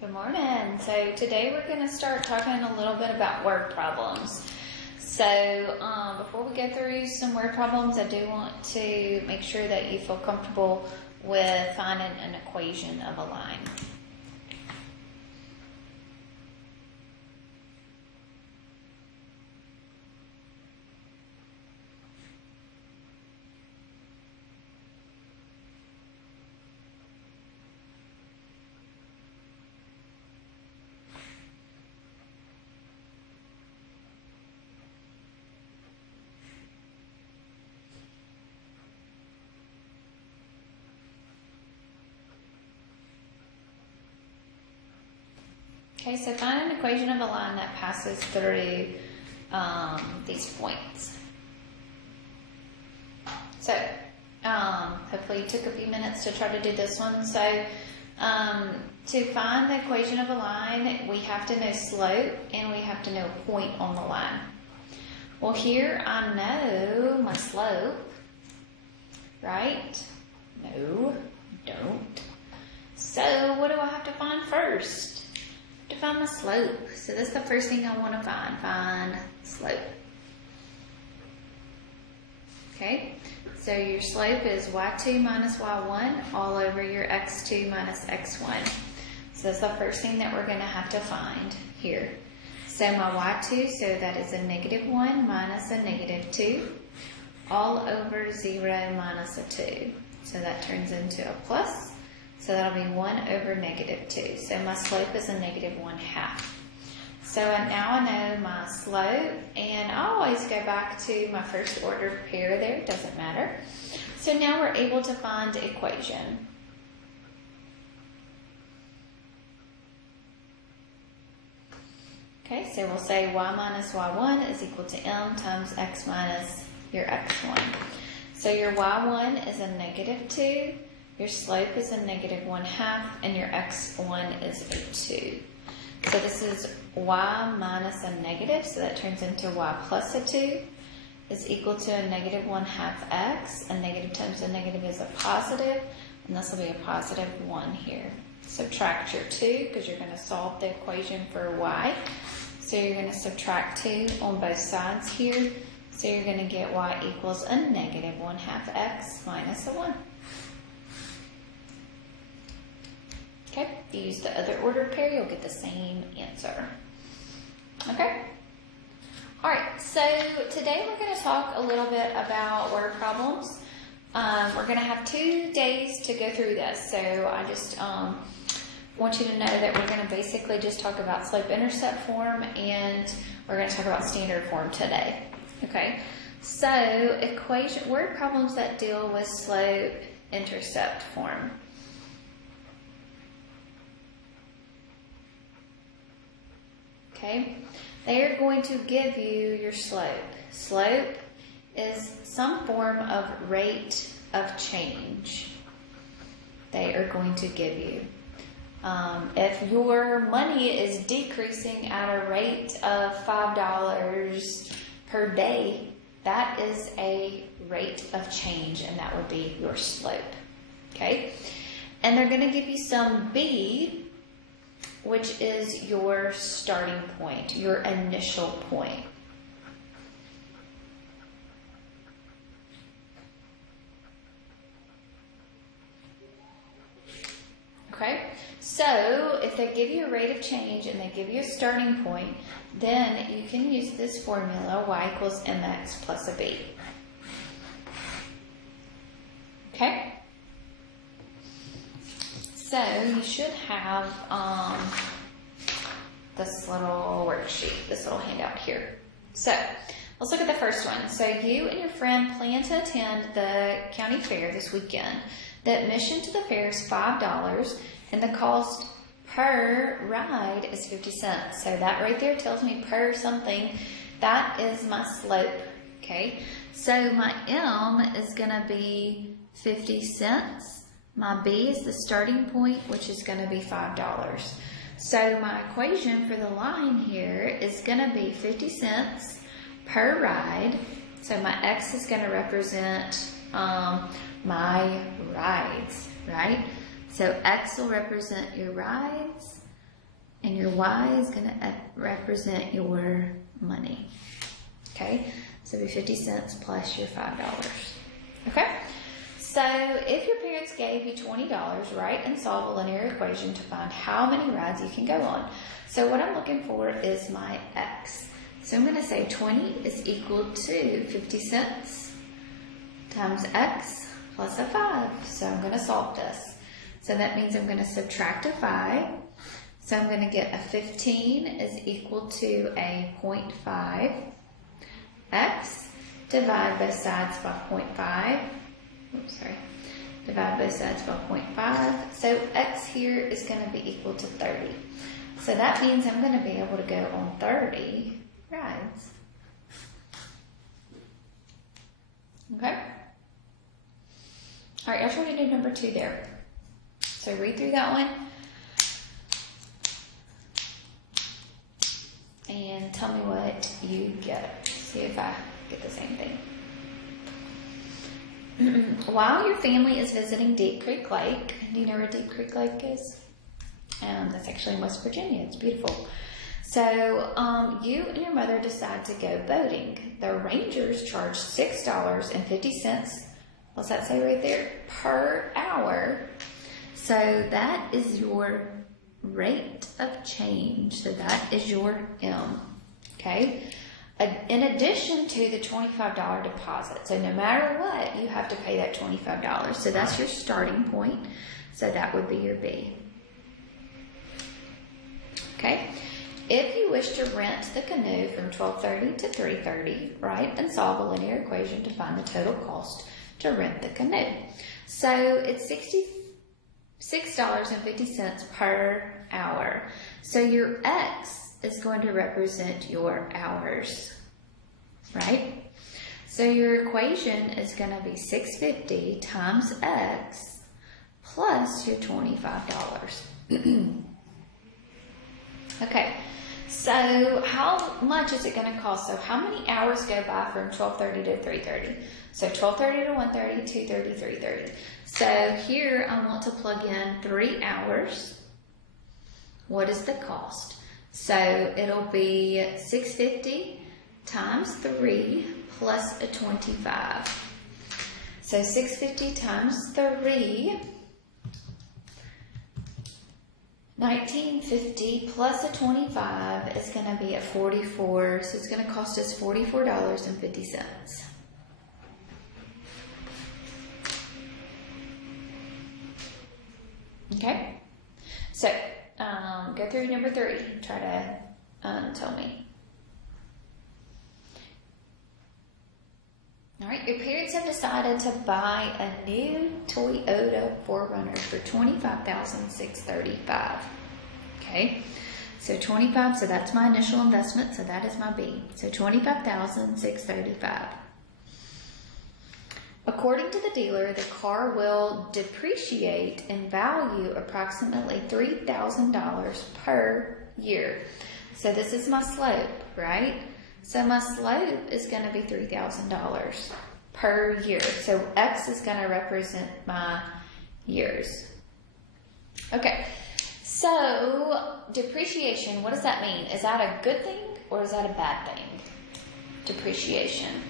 Good morning. So today we're going to start talking a little bit about word problems. So before we go through some word problems, I do want to make sure that you feel comfortable with finding an equation of a line. Okay, so find an equation of a line that passes through these points. So, hopefully you took a few minutes to try to do this one. So, to find the equation of a line, we have to know slope and we have to know point on the line. Well, here I know my slope, right? No, don't. So, what do I have to find first? To find my slope. So that's the first thing I want to find slope. Okay, so your slope is y2 minus y1 all over your x2 minus x1. So that's the first thing that we're going to have to find here. So my y2, so that is a -1 minus a -2 all over 0 minus a 2. So that turns into a plus. So that'll be 1 over -2. So my slope is a -1/2. So now I know my slope, and I always go back to my first order pair there, it doesn't matter. So now we're able to find the equation. Okay, so we'll say y minus y1 is equal to m times x minus your x1. So your y1 is a -2. Your slope is a -1/2 and your x1 is a 2. So this is y minus a negative, so that turns into y plus a 2 is equal to a -1/2 x. A negative times a negative is a positive, and this will be a positive 1 here. Subtract your 2 because you're going to solve the equation for y. So you're going to subtract 2 on both sides here. So you're going to get y equals a -1/2 x minus a 1. Okay, if you use the other ordered pair, you'll get the same answer. Okay? Alright, so today we're going to talk a little bit about word problems. We're going to have 2 days to go through this, so I just want you to know that we're going to basically just talk about slope-intercept form, and we're going to talk about standard form today. Okay, so word problems that deal with slope-intercept form. Okay, they are going to give you your slope. Slope is some form of rate of change they are going to give you. If your money is decreasing at a rate of $5 per day, that is a rate of change, and that would be your slope. Okay, and they're going to give you some B, which is your starting point, your initial point. Okay, so if they give you a rate of change and they give you a starting point, then you can use this formula, y equals mx plus a b. Okay? So you should have this little worksheet, this little handout here. So let's look at the first one. So you and your friend plan to attend the county fair this weekend. The admission to the fair is $5 and the cost per ride is 50 cents. So that right there tells me per something. That is my slope, okay? So my M is gonna be 50 cents. My B is the starting point, which is going to be $5. So my equation for the line here is going to be 50 cents per ride. So my X is going to represent my rides, right? So X will represent your rides. and your y is going to represent your money. Okay, so it'll be 50 cents plus your $5. Okay, so if your parents gave you $20, write and solve a linear equation to find how many rides you can go on. So what I'm looking for is my x. So I'm going to say 20 is equal to 50 cents times x plus a 5. So I'm going to solve this. So that means I'm going to subtract a 5. So I'm going to get a 15 is equal to a 0.5. X, divide both sides by 0.5. Oops, sorry. Divide both sides by 0.5. So x here is going to be equal to 30. So that means I'm going to be able to go on 30 rides. Okay? All right, y'all try to do number 2 there. So read through that one. And tell me what you get. See if I get the same thing. While your family is visiting Deep Creek Lake, do you know where Deep Creek Lake is? That's actually in West Virginia. It's beautiful. So you and your mother decide to go boating. The rangers charge $6.50. What's that say right there? Per hour. So that is your rate of change. So that is your M. Okay? In addition to the $25 deposit. So no matter what, you have to pay that $25. So that's your starting point. So that would be your B. Okay? If you wish to rent the canoe from 12:30 to 3:30, write and solve a linear equation to find the total cost to rent the canoe. So it's $66.50 per hour. So your X is going to represent your hours, right? So your equation is going to be $6.50 times X plus your $25. Okay, so how much is it going to cost? So how many hours go by from 12:30 to 3:30? So 12:30 to 1:30, 2:30, 3:30. So here I want to plug in 3 hours. What is the cost? So it'll be $6.50 times 3 plus a 25. So $6.50 times 3, $19.50 plus a 25 is going to be at 44. So it's going to cost us $44.50. Okay, so go through number 3. Try to tell me. All right, your parents have decided to buy a new Toyota 4Runner for $25,635. Okay, so 25. So that's my initial investment. So that is my B. So $25,635. According to the dealer, the car will depreciate in value approximately $3,000 per year. So this is my slope, right? So my slope is going to be $3,000 per year. So X is going to represent my years. Okay, so depreciation, what does that mean? Is that a good thing or is that a bad thing? Depreciation.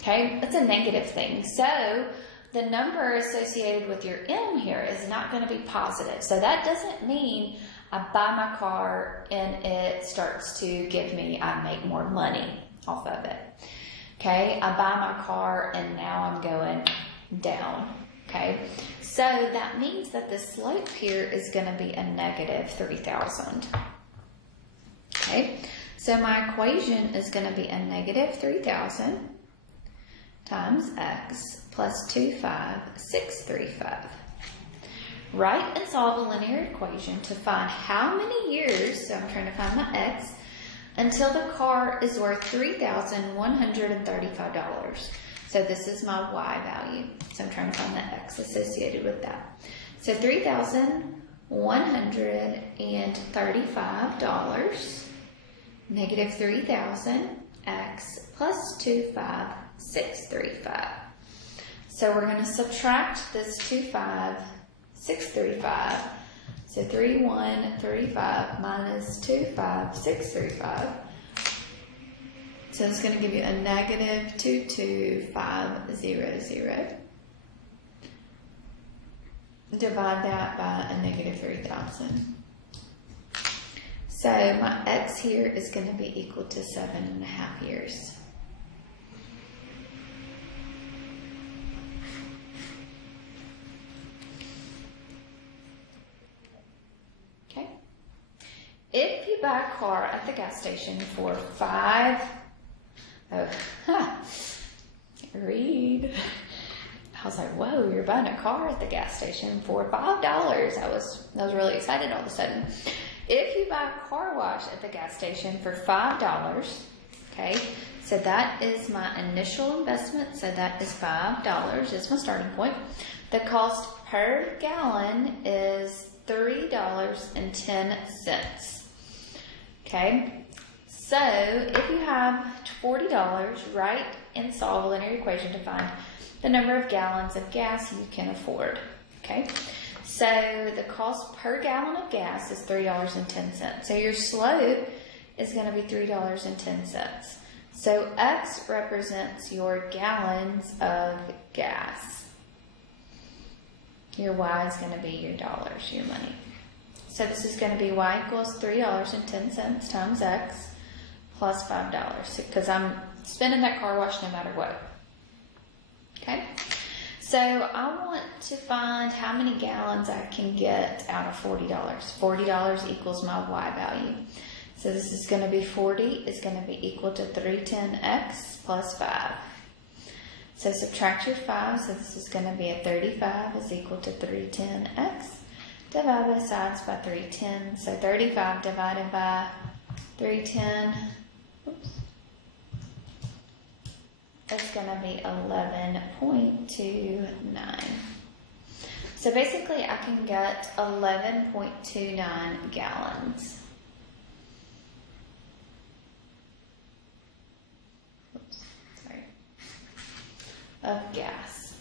Okay, that's a negative thing. So the number associated with your M here is not going to be positive. So that doesn't mean I buy my car and it starts to give me, I make more money off of it. Okay, I buy my car and now I'm going down. Okay, so that means that the slope here is going to be a negative 3,000. Okay, so my equation is going to be a negative 3,000 times X plus 2,5,635. Write and solve a linear equation to find how many years, so I'm trying to find my X, until the car is worth $3,135. So this is my Y value. So I'm trying to find the X associated with that. So $3,135, negative 3,000, X plus 2,5,635. So we're going to subtract this 2,5,635. So 3135 minus 25635. So it's going to give you a negative 22500. Divide that by a negative 3000. So my x here is going to be equal to 7.5 years. Okay. If you buy a car at the gas station for read. I was like, whoa, you're buying a car at the gas station for $5. I was really excited all of a sudden. If you buy a car wash at the gas station for $5, okay, so that is my initial investment, so that is $5 is my starting point. The cost per gallon is $3.10. Okay, so if you have $40, write and solve a linear equation to find the number of gallons of gas you can afford. Okay, so the cost per gallon of gas is $3.10. So your slope is going to be $3.10. So X represents your gallons of gas. Your Y is going to be your dollars, your money. So this is going to be Y equals $3.10 times X plus $5, because I'm spending that car wash no matter what. Okay, so I want to find how many gallons I can get out of $40. $40 equals my Y value. So this is going to be 40 is going to be equal to 310x plus 5. So subtract your 5, so this is going to be a 35 is equal to 310x. Divide both sides by 310. So 35 divided by 310. Oops. It's going to be 11.29. So basically I can get 11.29 gallons. Oops, sorry. Of gas.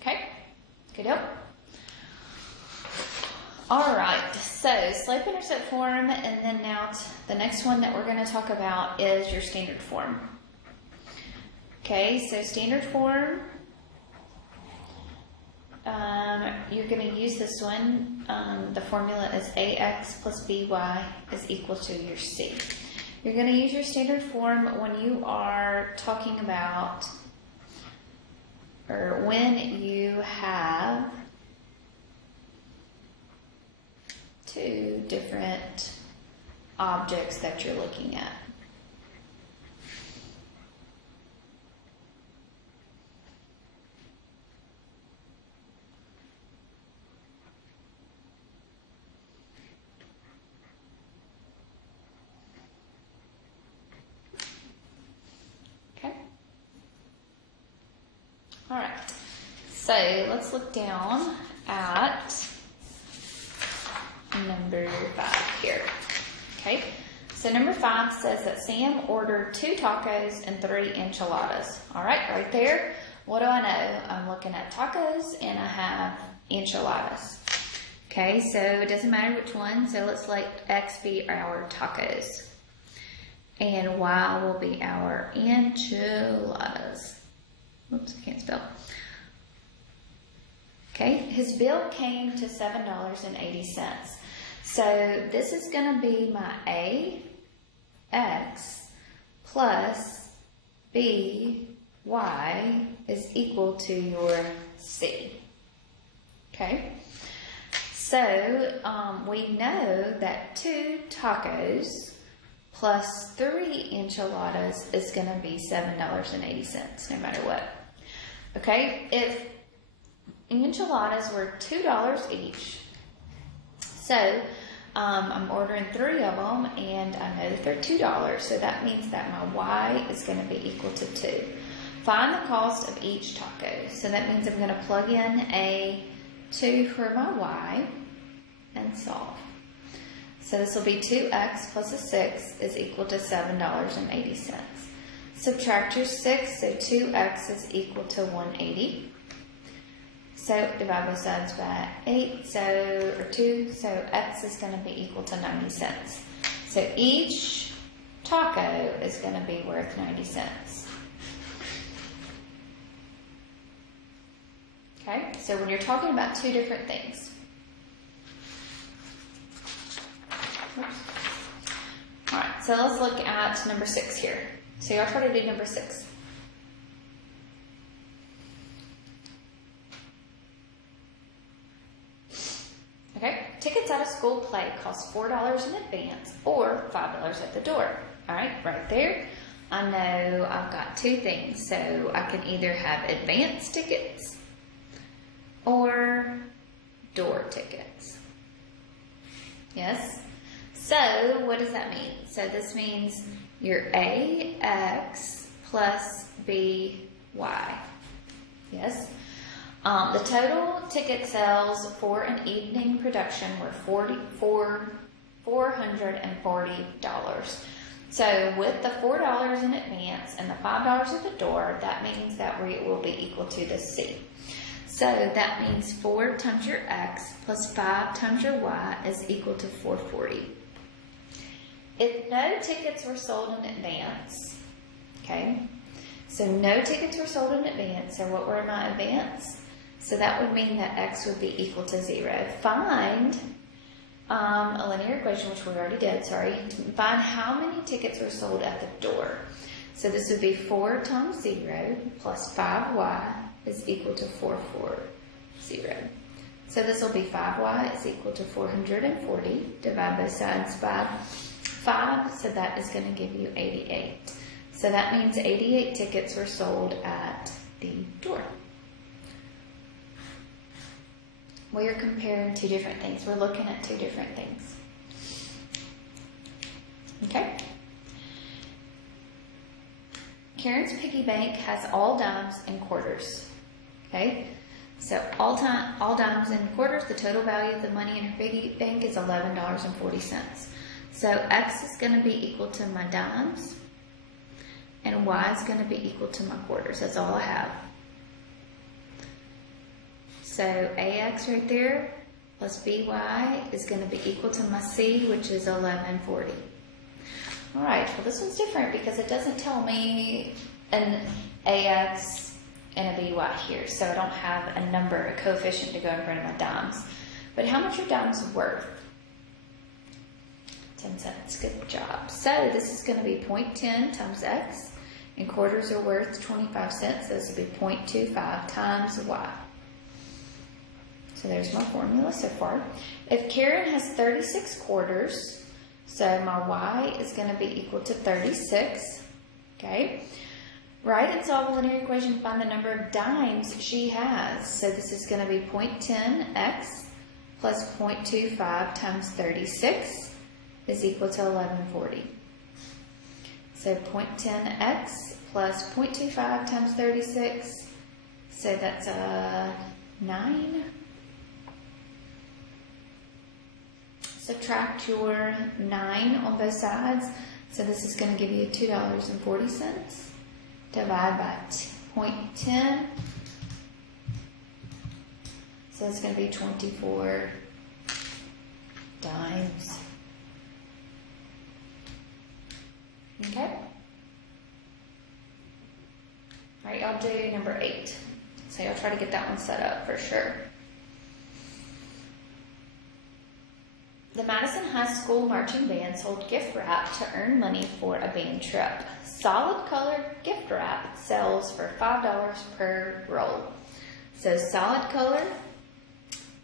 Okay, good deal. All right, so slope intercept form, and then now the next one that we're going to talk about is your standard form. Okay, so standard form, you're going to use this one. The formula is AX plus BY is equal to your C. You're going to use your standard form when you are talking about, or when you have two different objects that you're looking at. Okay. All right. So let's look down at number 5 here. Okay, so number 5 says that Sam ordered 2 tacos and 3 enchiladas. All right, right there. What do I know? I'm looking at tacos and I have enchiladas. Okay, so it doesn't matter which one. So let's let X be our tacos and Y will be our enchiladas. Oops, I can't spell. Okay, his bill came to $7.80. So this is going to be my A, X, plus B, Y is equal to your C. Okay, so we know that 2 tacos plus 3 enchiladas is going to be $7.80 no matter what. Okay, if enchiladas were $2 each, so I'm ordering 3 of them and I know that they're $2, so that means that my Y is going to be equal to 2. Find the cost of each taco. So that means I'm going to plug in a 2 for my Y and solve. So this will be 2x plus a 6 is equal to $7.80. Subtract your 6, so 2x is equal to 180. So divide both sides by 8, or 2, so X is going to be equal to 90 cents. So each taco is going to be worth 90 cents. Okay, so when you're talking about two different things. Oops. All right, so let's look at number 6 here. So y'all try to do number 6. Okay, tickets at a school play cost $4 in advance or $5 at the door. All right, right there, I know I've got two things. So I can either have advance tickets or door tickets. Yes? So what does that mean? So this means your AX plus BY. Yes? The total ticket sales for an evening production were $440. So with the $4 in advance and the $5 at the door, that means that it will be equal to the C. So that means 4 times your X plus 5 times your Y is equal to 440. If no tickets were sold in advance, okay, so no tickets were sold in advance, so what were my advance? So that would mean that X would be equal to 0. Find a linear equation, which we already did, sorry. Find how many tickets were sold at the door. So this would be 4 times 0 plus 5y is equal to 440. So this will be 5y is equal to 440. Divide both sides by 5, so that is going to give you 88. So that means 88 tickets were sold at the door. We are comparing two different things. We're looking at two different things. Okay? Karen's piggy bank has all dimes and quarters. Okay? So all dimes and quarters, the total value of the money in her piggy bank is $11.40. So X is going to be equal to my dimes, and Y is going to be equal to my quarters. That's all I have. So AX right there plus BY is going to be equal to my C, which is 1140. All right, well this one's different because it doesn't tell me an AX and a BY here. So I don't have a number, a coefficient to go in front of my dimes. But how much are dimes worth? 10 cents, good job. So this is going to be 0.10 times X, and quarters are worth 25 cents. So this will be 0.25 times Y. So there's my formula so far. If Karen has 36 quarters, so my Y is going to be equal to 36. Okay. Write and solve a linear equation to find the number of dimes she has. So this is going to be 0.10x plus 0.25 times 36 is equal to 1140. So 0.10x plus 0.25 times 36, so that's 9. Subtract your 9 on both sides. So this is going to give you $2.40. Divide by 0.10. So it's going to be 24 dimes. Okay? All right, y'all do number 8. So y'all try to get that one set up for sure. The Madison High School marching band sold gift wrap to earn money for a band trip. Solid colored gift wrap sells for $5 per roll. So solid color,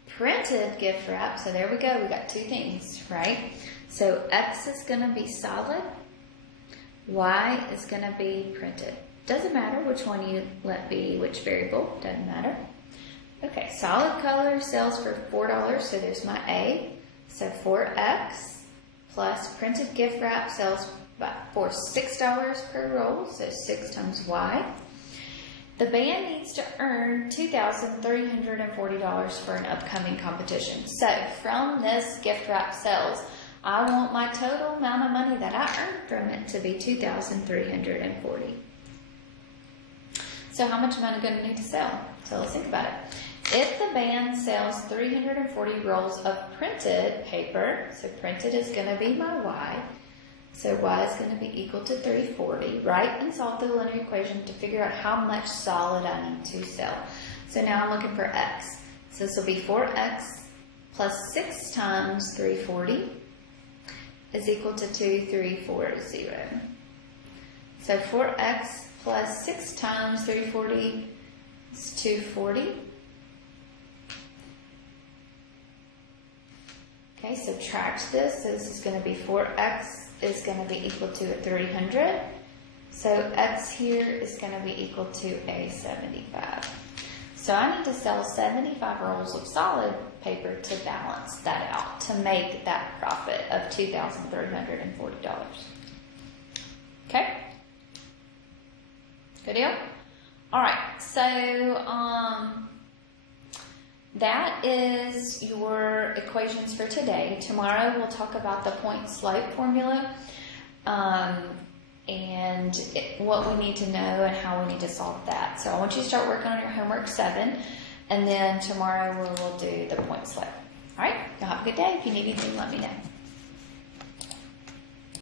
printed gift wrap. So there we go. We got two things, right? So X is going to be solid. Y is going to be printed. Doesn't matter which one you let be which variable. Doesn't matter. Okay, solid color sells for $4. So there's my A. So 4X plus printed gift wrap sells for $6 per roll, so 6 times Y. The band needs to earn $2,340 for an upcoming competition. So from this gift wrap sales, I want my total amount of money that I earned from it to be $2,340. So how much am I going to need to sell? So let's think about it. If the band sells 340 rolls of printed paper, so printed is going to be my y, so y is going to be equal to 340. Write and solve the linear equation to figure out how much solid I need to sell. So now I'm looking for x. So this will be 4x plus 6 times 340 is equal to 2340. So 4x plus 6 times 340 is 240. Okay, subtract this. So this is going to be 4x is going to be equal to a 300. So x here is going to be equal to a 75. So I need to sell 75 rolls of solid paper to balance that out, to make that profit of $2,340. Okay? Good deal? All right, so that is your equations for today. Tomorrow we'll talk about the point-slope formula and what we need to know and how we need to solve that. So I want you to start working on your homework 7, and then tomorrow we'll do the point-slope. All right? Y'all have a good day. If you need anything, let me know.